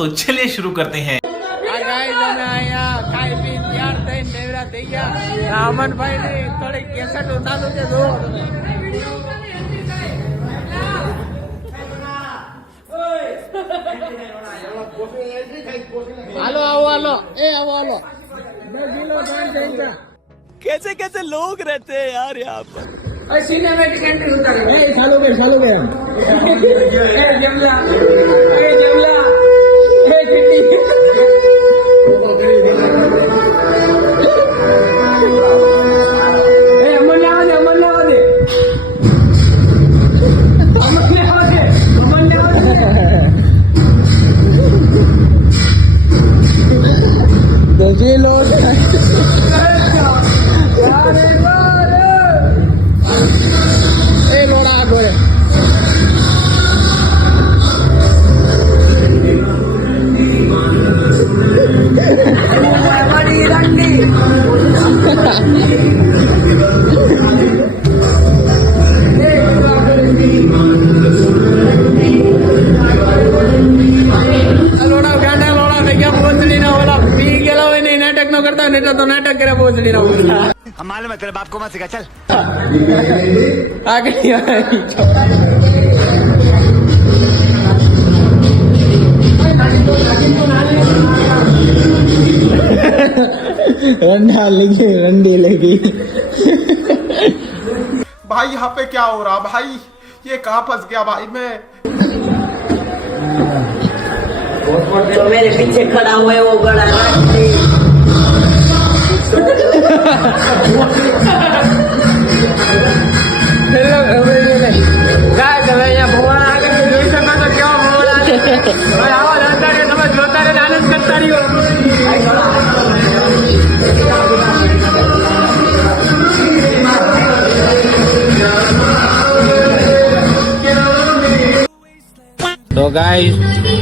तो चलिए शुरू करते हैं। અમનભાઈ ની થોડી કેસેટ ચાલુ છે જો હાલો આવો હાલો એ આવો હાલો कैसे कैसे लोग रहते हैं यार यहाँ पर। सिनेमैटिक एंट्री उतारो ए चालू कर ए जमला ए चिट्टी तो नाटक करे पहुंचनी रहो हम मालूम है तेरे बाप को मत सिखा चल आगे रंडा लगी रंडी लगी भाई यहाँ पे क्या हो रहा भाई, ये कहाँ फंस गया भाई मैं। जो मेरे पीछे खड़ा हुआ है वो बड़ा તો ગાઈસ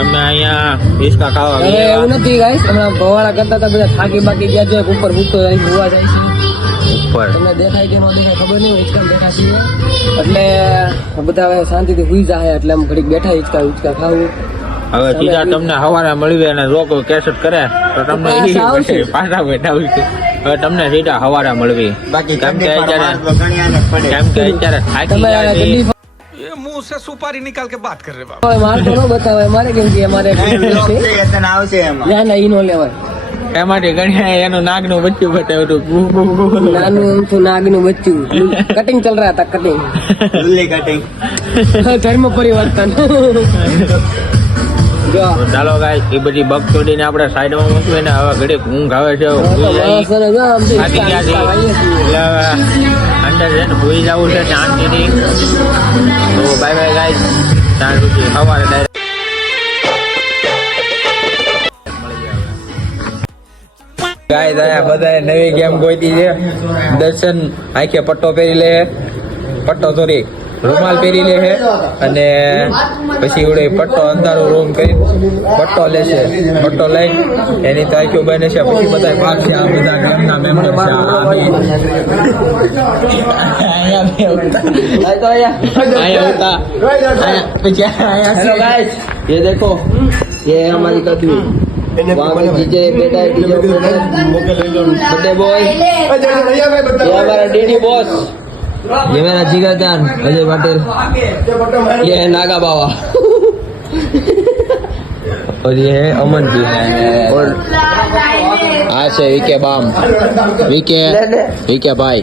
અમે અહીંયા હિસકા ખાવા ગયા એવું નથી ગાઈસ હમણાં ભવાળા કરતા હતા બધા થાકી બાકી ગયા છે ઉપર મૂકતો જોવા જાય છે ઉપર તમને દેખાય કે ન દેખાય ખબર નહીં હિચકા બેઠા છીએ એટલે બધા હવે શાંતિથી સુઈ જાય એટલે આમ ઘડીક બેઠા હિચકા ખાવું હવે સીધા તમને હવારે મળી અને જો કોઈ કેસેટ કરે તો તમને પાછા બેઠા હોય છે હવે તમને સીધા હવારે મળવી બાકી કેમ કે અત્યારે થાકી ગયા ये मुंह से सुपारी निकाल के बात कर रहे बाबा। मार तो न बतावे मारे केम कि અમારે ના ઈ નો લેવાય એમાંથી ગણ્યા એનું નાગનું બચ્ચું બતાવ્યું હતું નાનું તો નાગનું બચ્ચું કટિંગ ચલ રહા હતા કટિંગ લુલ્લી કટિંગ ધર્મ પરિવર્તન ચાલો ગાઈસ એ બધી બગ છોડીને આપણે સાઈડમાં મૂકીને હવે ઘડીક ઊંઘ આવે છે અંદર જઈને ભૂઈ જવું છે શાંતિથી તો બાય બાય ગાઈસ ત્યાં સુધી સવારે ડાયરેક્ટ ગાઈસ આયા બધાએ નવી ગેમ ગોતી છે દર્શન આંખે પટ્ટો પહેરી લે પટ્ટો સોરી રૂમાલ પહેરી લે છે અને પછી ઉડે પટ્ટો અંધારું રૂમ કરી પટ્ટો લેશે પટ્ટો લઈ એની તો આંખો બને છે પછી બધા ભાગ છે આ બધા ગામના મેમ્બર ये देखो ये हमारी कदमी वहाँ पे डीजे बेटा है डीजे बर्थडे बॉय ये हमारा डीडी बॉस ये मेरा जिगर जान अजय पटेल ये है नागा बाबा और ये है अमन जी और आज है वीके बाम वीके भाई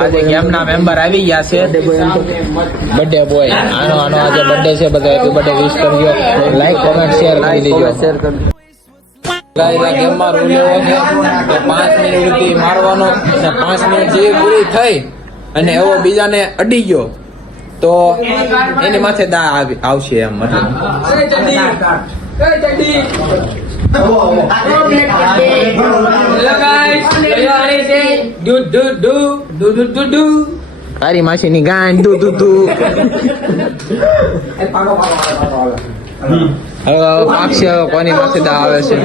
आज गेम ना मेंबर આવી ગયા છે બર્થડે બોય આનો આજે બર્થડે છે બધા હેપી બર્થડે વિશ કરજો લાઈક કોમેન્ટ શેર કરી દેજો ગાઈસ આ ગેમ માં રૂલ એવો છે કે 5 મિનિટ સુધી મારવાનો અને 5 મિનિટ જે પૂરી થઈ અને એવો બીજાને અડી ગયો તો એની માથે દા આવશે એમ મતલબ તારી માસીની ગાન દુ દુ દુ હવે પાકશે કોની માથે દા આવે છે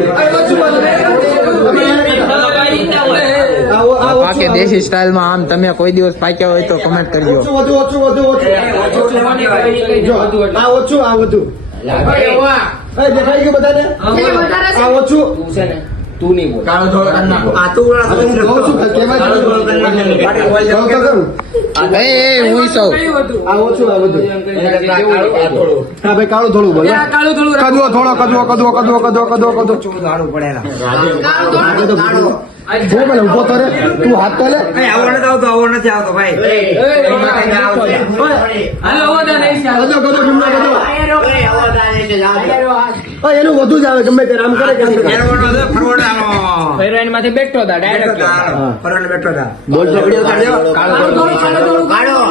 પાકે દેશી સ્ટાઇલ માં આમ તમે કોઈ દિવસ પાક્યા હોય તો કમેન્ટ કરજો દેખાઈ ગયું બધાને આ ઓછું તું છે ને તું નહીં બોલ કાળો ધોળો કરી નાખો આ તું વાળા હું કહું છું કે કેવાય કાળો ધોળો કરી નાખે. કહું તો કરું એ હું સૌ આ ઓછું આ બધું હા ભાઈ કાળું થોડું બોલો કદવો થોડો કદવો દાડું પડેલા હું મને ઉભો તો રે તું હાથ તો લે આવો નથી આવતો ભાઈ કદો ભીમલા કદો એનું વધુ જ આવે ગમે તે રામ કરે કે હિરોઈન માંથી બેઠો હતા ડાયરેક્ટ બોલ તો વિડિયો કાઢ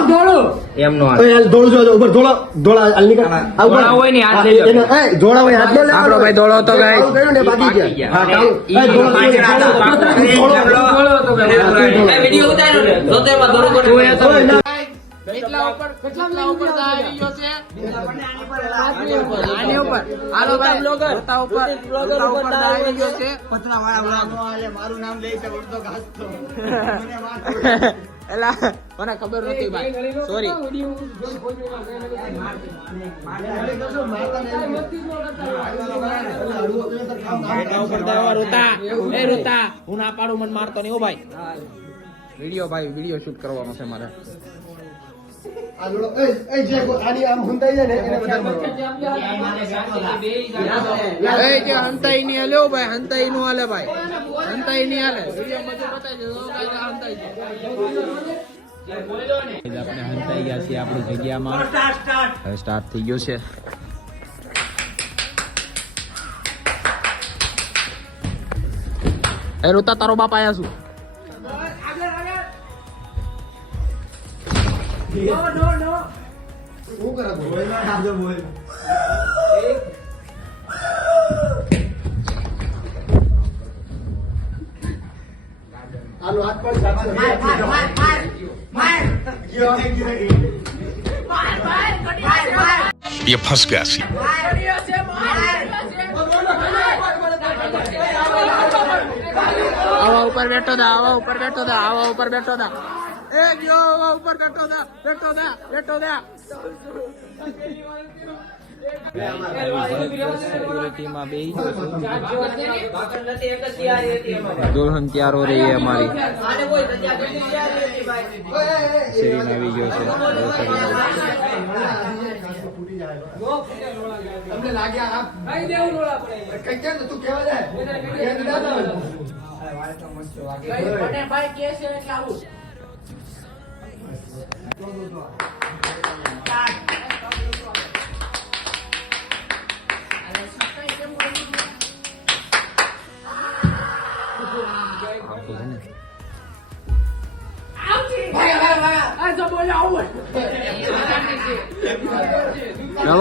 દેવો એમ નો ઓય હાલ ધોળું જો ઉપર ધોળા હાલ નીકળ આ ઉપર ધોળા હોય ને હાથ લેજો. એને એ ધોળા હોય હાથ નો લે આપણો ભાઈ ધોળો હતો ગાય. કાળું કર્યું ને બાકી ગયા હા કાળું એ ધોળો વિડિયો ઉતાર્યો ને જોતેમાં ધોળો કરી ઓય ના મને ખબર નથી ભાઈ સોરી રોતા હું ના પાડું મને મારતો નહીં હો ભાઈ વિડીયો શૂટ કરવાનો છે મારે આ જોડો એ જે આની આમ હુંદાઈ જાય ને એને વધારે મારો એ કે હંતાઈ ની હાલ્યો ભાઈ હંતાઈ નું હાલે ભાઈ હંતાઈ ની હાલે વિડીયો બધું બતાવી દેજો હંતાઈ આપણે હંતાઈ ગયા છીએ આપણી જગ્યામાં હવે સ્ટાર્ટ થઈ ગયો છે એ રોતા તારો બાપ આયા છું શું કરે બોલ આનો હાથ પર ये फंस गया सी આવા ઉપર બેઠો થા આવા ઉપર બેઠો થા આવા ઉપર બેઠો થા એ ગયો આવા ઉપર બેઠો થા સિક્યુરિટીમાં બેહી દુલ્હન તૈયાર हो रही है हमारी શરીર આવી ગયો છે તમને લાગ્યા કઈ દેવું કઈ કેમ તું કેવા જાય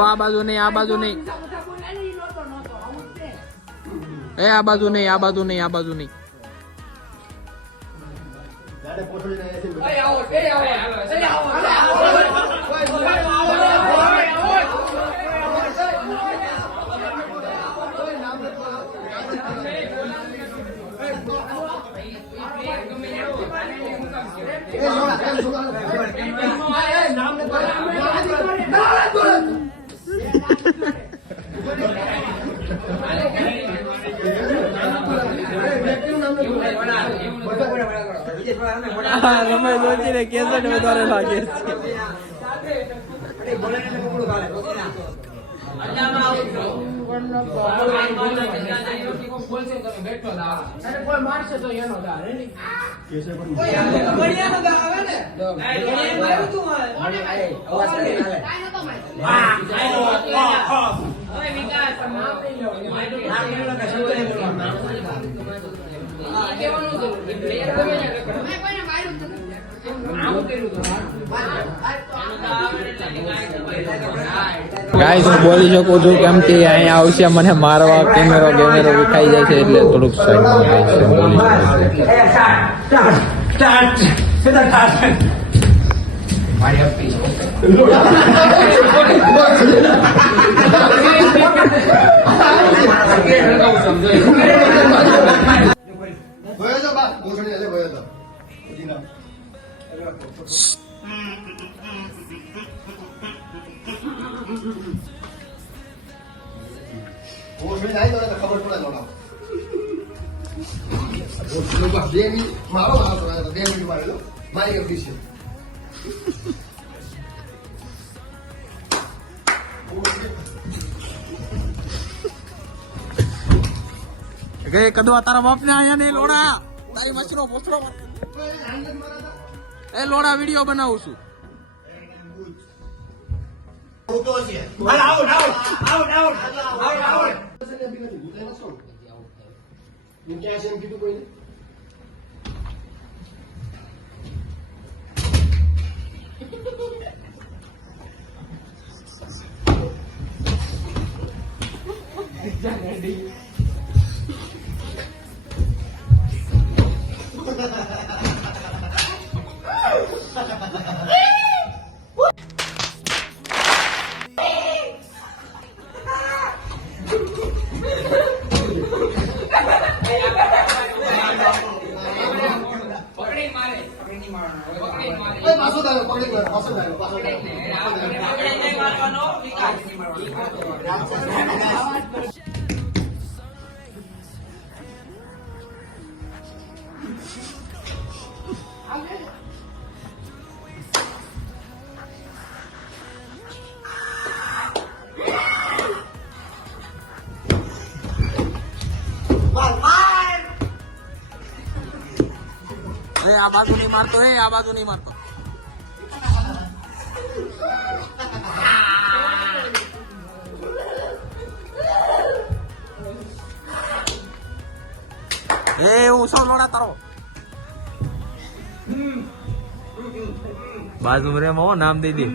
આ બાજુ નહીં આ બાજુ નહીં એ આ બાજુ નહીં આ બાજુ નહીં આ બાજુ નહીં કેસેટ વધારે લાગે ગાઈસ હું બોલી શકું છું કેમ કે અહીંયા આવશે મને મારવા કેમેરો વિખાઈ જાય છે એટલે થોડુંક સાઈડમાં બોલી ખબર પડે લોડા 2 મિનિટ મારો 2 મિનિટ મારેલો મારી એમ્બિશન ગયે કદવા તારા બાપ ને આયા ને લોડા તારી મચરો પોછરો એ લોડા વિડિયો બનાવું છું આ બાજુ નહીં મારતો આ બાજુ નહીં મારતો હું સૌ લોડા તારો બાજુ રે મો નામ દઈ દે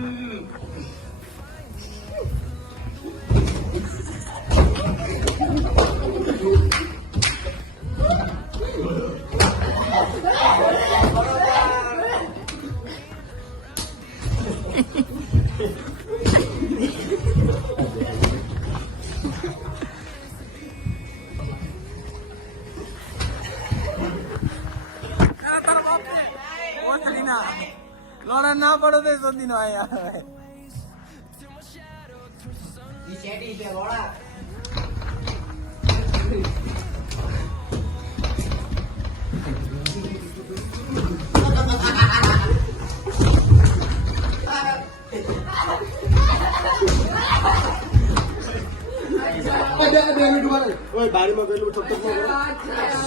લોડા ના પડો તો સોદી નો આયા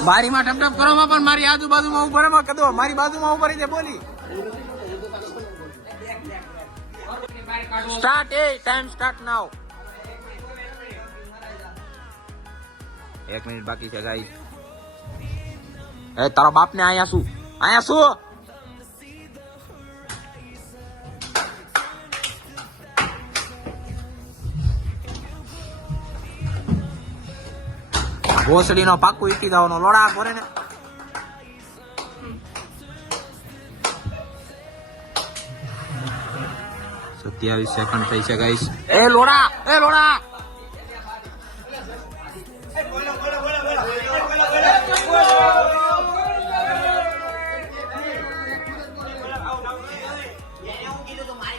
બારીમાં ટપટપ કરો પણ મારી આજુબાજુમાં ઉભો રહે કદો મારી બાજુમાં ઉભો રહી બોલી સ્ટાર્ટ ટાઈમ સ્ટાર્ટ નાઉ 1 મિનિટ બાકી છે ગાઈસ તારા બાપ ને આયા શું ભોસડી નો પાકું ઈકી દાવાનો લોડા કોરે ને સત્યાવીસ સેકન્ડ થઈ છે ગાઈસ એ લોડા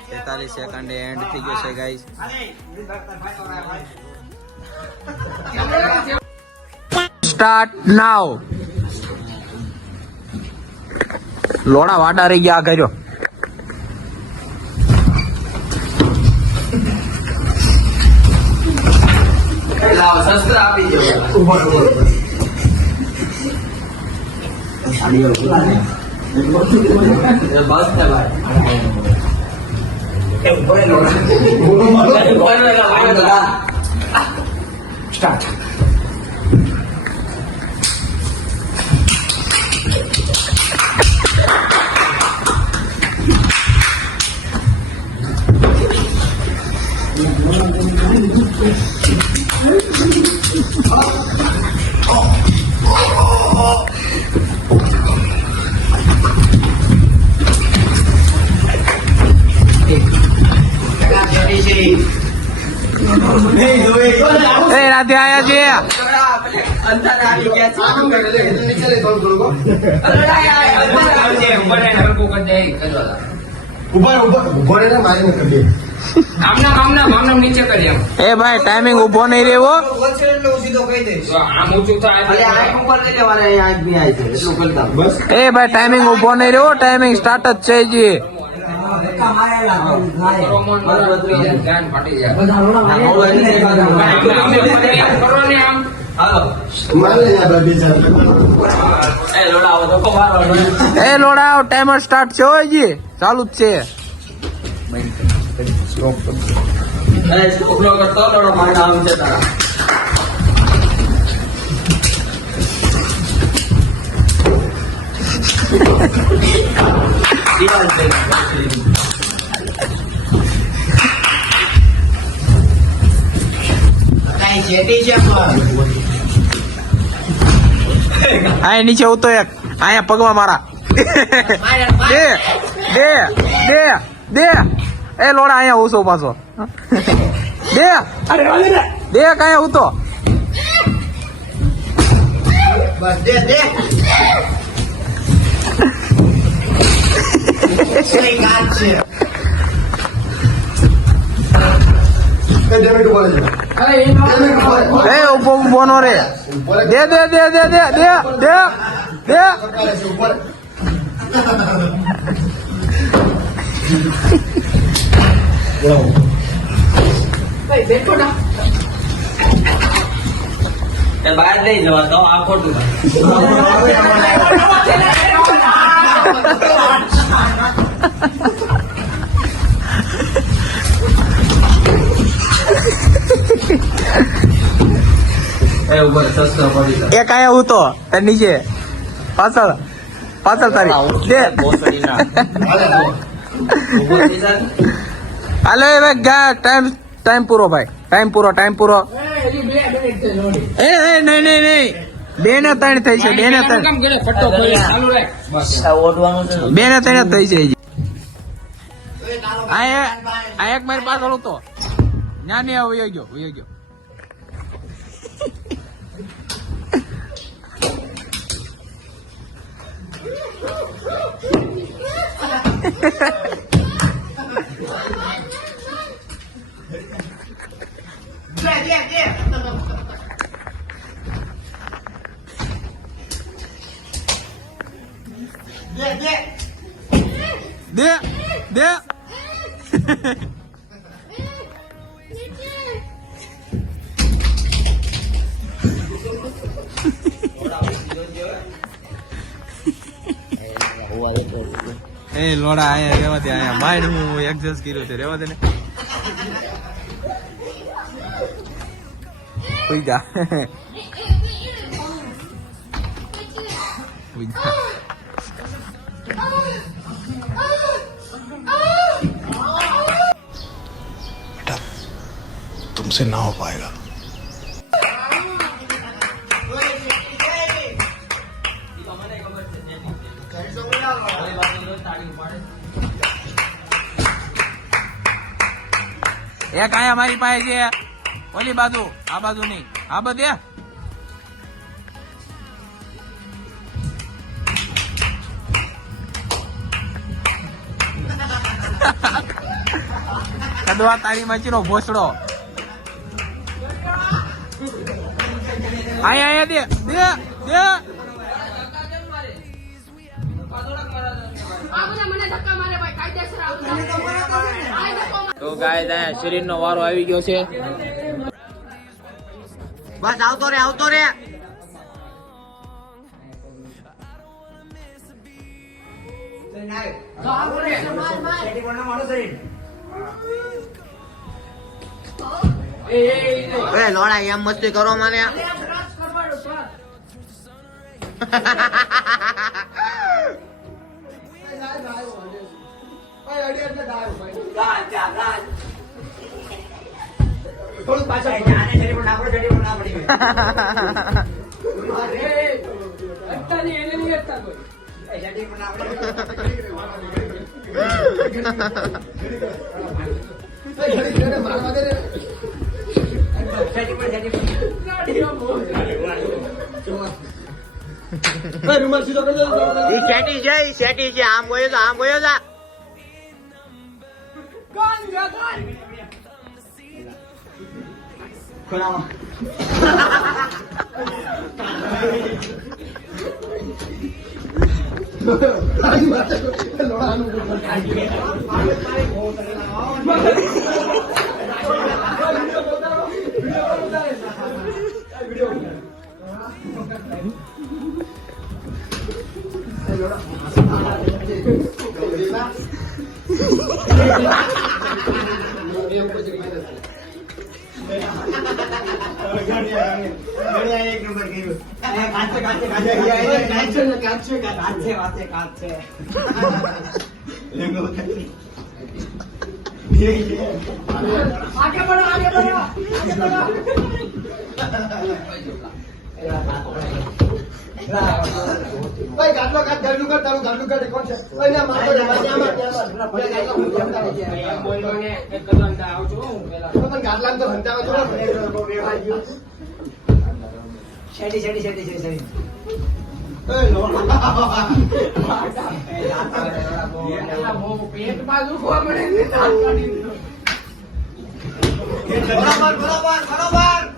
43 સેકન્ડ એન્ડ થઈ ગયો છે ગાઈસ સ્ટાર્ટ નાઉ લોડા વાડા રહી ગયા કર્યો શસ્ત્ર આપી દો ઉપર સ્ટાર્ટ રાતે આયા છે ઉભા મારીને કરી દે આમના નીચે કરી એ ભાઈ ટાઈમિંગ ઉભો નહીં રહેવો. એ ભાઈ ટાઈમિંગ ઉભો નહીં રહેવો, ટાઈમિંગ સ્ટાર્ટ જ છે જી. એ લોડાવ ટાઈમર સ્ટાર્ટ છે હોય જી, ચાલુ જ છે. આ નીચે ઉતો એક, અહીંયા પગમાં મારા. દે દે દે દે એ લોડા અહીંયા ઉસો પાછો. દે દે કાંઈ ઉતો. એ ઉભો ઉભો નો રે. દે દે દે દે દે દે દે દે. બહાર નહીં જવા તો આ ખોટું. એક આયા હું તો નીચે પાછળ પાછળ તારી દે. હાલો એ ભાઈ ટાઈમ પૂરો ભાઈ, ટાઈમ પૂરો, ટાઈમ પૂરો. એ નહીં નહીં નહીં, 2 ને 3 થઈ છે, 2 ને 3, 2 ને 3 થઈ છે. આ એક મારી પાછળ હતો, ના નહીં વયો ગયો, વયો ગયો. દે દે. એ લોડા આયા રેવા દે, આયા માઇન્ડ હું એડજસ્ટ કર્યો છે, રેવા દે ને. ઉઈ જા ઉઈ જા. तुमसे ना हो पाएगा. એક આયા મારી પાસે છે, ઓલી બાજુ, આ બાજુ નહીં, આ બધે. કદવા તારી માચીનો ભોસડો. આયા દે દે દે. તો ગાય શરીર નો વારો આવી ગયો છે. બસ આવતો રે, આવતો રે. લોડા એમ મસ્તી કરો મને. થોડું પાછળ ના પડી. શેટી છે, આમ ગયો જા, આમ ગયો જા. ભાઈ ગાટલો કાઢ ઘરનું કર તારું ઘરનું કર કોણ છે ભાઈ ના મારતો રે ભાઈ આમાં પણ ગાટલા તો હંતાવા છો શેડી શેડી શેડી શેડી શેડી પેટ બાજુ ખોવા મળે બરાબર બરાબર બરાબર